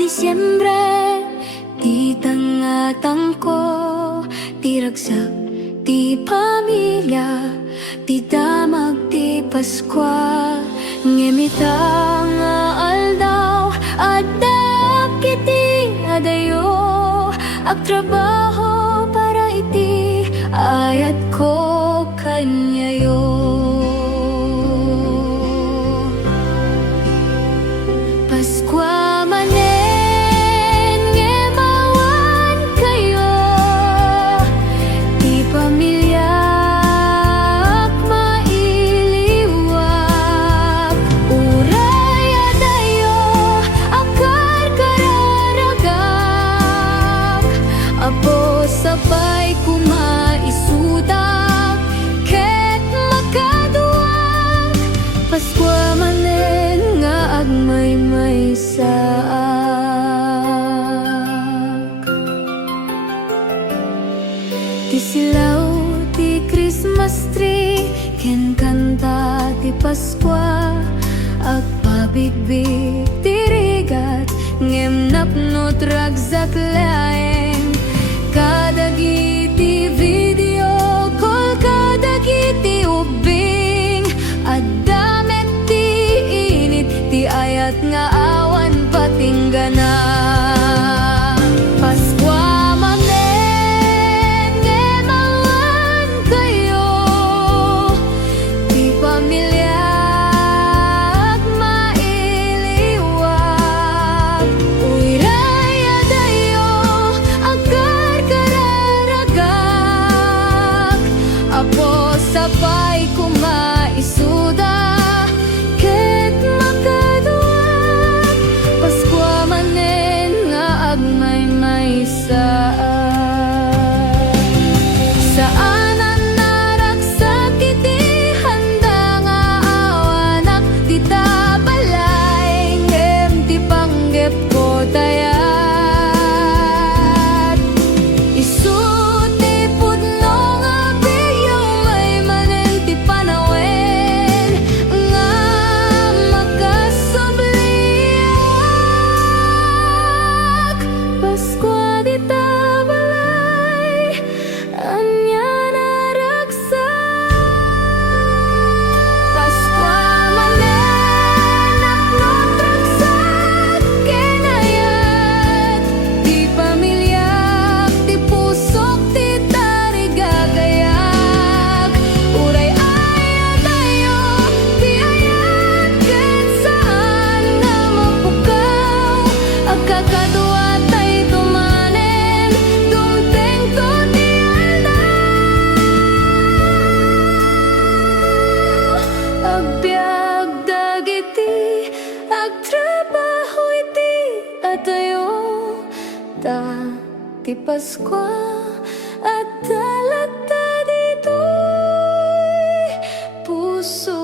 Disyembre, di tangatang ko, di ragsak, di pamilya, di damag, di Paskwa. Ngemita nga aldaw, adda kiti adayo, ag trabaho para iti ayat ko kanyayo. Paskua Manen, ngemawan kayo, di pamilya mailiwak. Uray adayo, akar kararagak, apo sabay kumaisudak, ket makaduak. Paskua Manen nga agmaymaysaak. Ti silaw ti Christmas tree, ken kanta ti Paskwa, agpabigbig ti rigat, ngem napnot ragsak laeng. Kadagiti video call, kadagiti ubing, addamet ti init, ti ayat nga awan patinggana. Paskua Manen, ngemawan kayo, di pamilya mailiwak. Uray adayo, akar kararagak, apo sabay kumaisuda, ket makaduak. Paskua Manen nga agmaymaysaak. Saanan naragsak iti handa nga awanak, di tabalay, ngem ti panggep ko tayat. Isu ti pudno nga biyong may manen, ti panawen nga makasubliak. Paskwa di tabalay, anya naragsak. Paskwa Manen, napnot ragsak, kenayat, di pamilyak, ti pusok, ti tarigagayak. Uray ayat tayo, ti ayat, ket saan nga mapukaw, agkakadwa tay tumanen, dumteng ko ti aldaw. Agbiag dagiti, agtrabaho iti atayo, ta ti Paskwa at talagta dito'y puso.